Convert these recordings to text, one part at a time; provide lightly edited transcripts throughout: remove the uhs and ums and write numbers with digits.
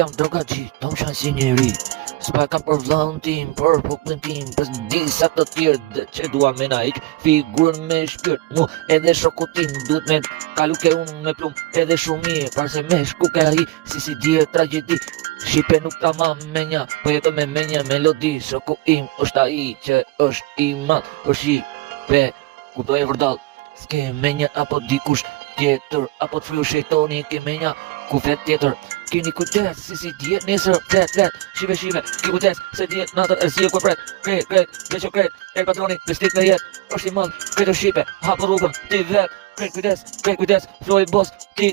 Jam drogaxhi, tom shanë si njeri. S'pa kam për vllahun tim, për popullin tim, për disa të tjerë dhe që dua me na ik figurën me shpirt. Mu edhe shoku tim duhet me kalu ke unë me plum edhe shumë mirë, parse me shku ke ai si dje tragjedi. Shqipe nuk ta ma menja, po jeto me menja melodi. Shoku im është ai që është i madh, për Shqipe kuptoj e vërdall. S'ke menja apo dikush tjetër, apo të flu shejtoni ke menja kufet tjetër. Kini kujdes, si djet nesër, flet, shive, ki kujdes, se djet natër e si e ku pret. Kret, veqo kret, patroni, bestit me jet, është i madh, kreto Shqipe, hapë rrugën, ti vet. Kret kujdes, floj bos, ti,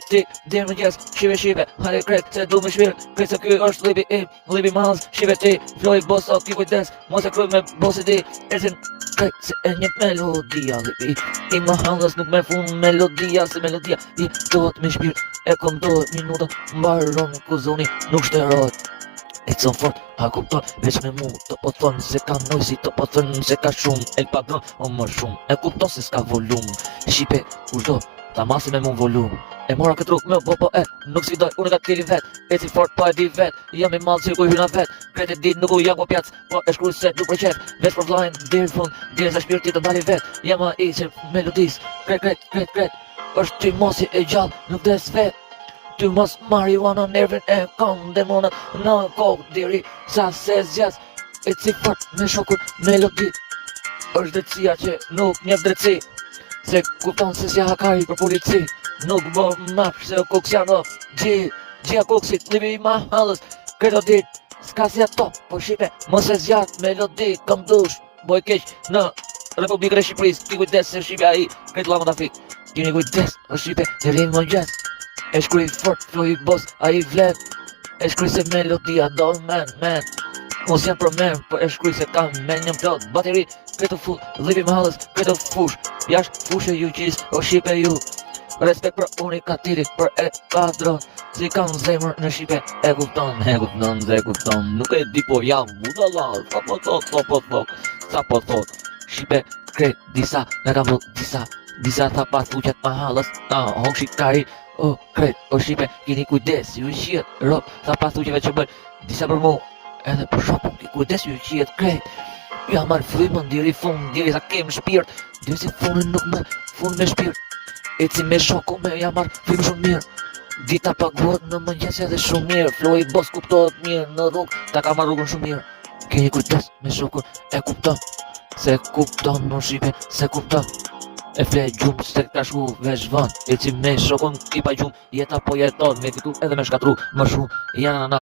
dhe më gjes, shive, hale kret, se du me shpirë, kret se ky është libi im, libi malz, shive ti, floj bos, o ki kujdes, mos e kruj me bosi ti, esin kret, se e një melodia, libi, i ma halës nuk me fun melodia, se melodia, i dohet me shpirë, e kom dohet minuta, mbaron ku zoni nuk shterot. E cën fort, a kupton, veç me mu të po thonë se ka nojsi, të po thonë se ka shumë, el padron, o më shumë, e kupton se s'ka volum. Shqipe, kushdo, ta masi me mu volum. E mora këtë rrugë me po nuk sfidoj, unë ka t'keli vet, e si fort pa e di vet, jam i malë që ku hyna vet, krete dit nuk u jam po pjac, po e shkru se nuk përqef, veç për vlajnë, diri fund, diri sa shpirti të dali vet, jam a i që melodis, kret, është që mosi e gjallë, nuk des vet. Ty mos marijuana nervin e kam demonat në kokë diri sa se zjas e si fort me shokun melodi është drejtësia që nuk njeh drejtësi se kupton se si hakari për polici nuk bo map se o koksiano gjia koksit libi i ma halës kredo dit s'ka si ato po Shqipe mos e zjat melodi kam dush boj keq në Republikën e Shqipërisë ki kujdes se Shqipe ai kredo lama ta fik kini kujdes o Shqipe dhe rinë më gjes. E shkruj fort, floj bos, a i vlet. E shkruj se melodia do men. Mos jam për men, për e shkruj se kam men njëm plot. Bateri, kreto full, libi me halës, kreto fush. Jash fushë ju qis, o Shqipe ju. Respekt për unikatirit, për e kadron. Si kam zemër në Shqipe, e kupton. Nuk e di po jam, budala, sa po thot. Shqipe, kret, disa, në kam vëll, disa tha pa fuqet ma halës, hong shqiptari. O, kret, o Shqipe, kini kujdes, ju i qiet, rop, sa pas tuqeve që bërë, disa për mu, edhe për shopun, ki kujdes ju i qiet, kret, ju ja marrë frymën, diri fund, diri sa kem shpirt, diri si funin nuk me, fund me shpirt, e si me shoku me ja marrë frymë shumë mirë, dita paguat në mëngjes edhe shumë mirë, floj bos kuptohet mirë, në rrugë, ta ka marrë rrugën shumë mirë, kini kujdes me shokun, e kupton, se kupton në Shqipe, se kupton. E fle gjumë se ka shku veç vën, e si me shokon ki pa gjumë, jeta po jeton, me fitu edhe me shkatru më shumë, janë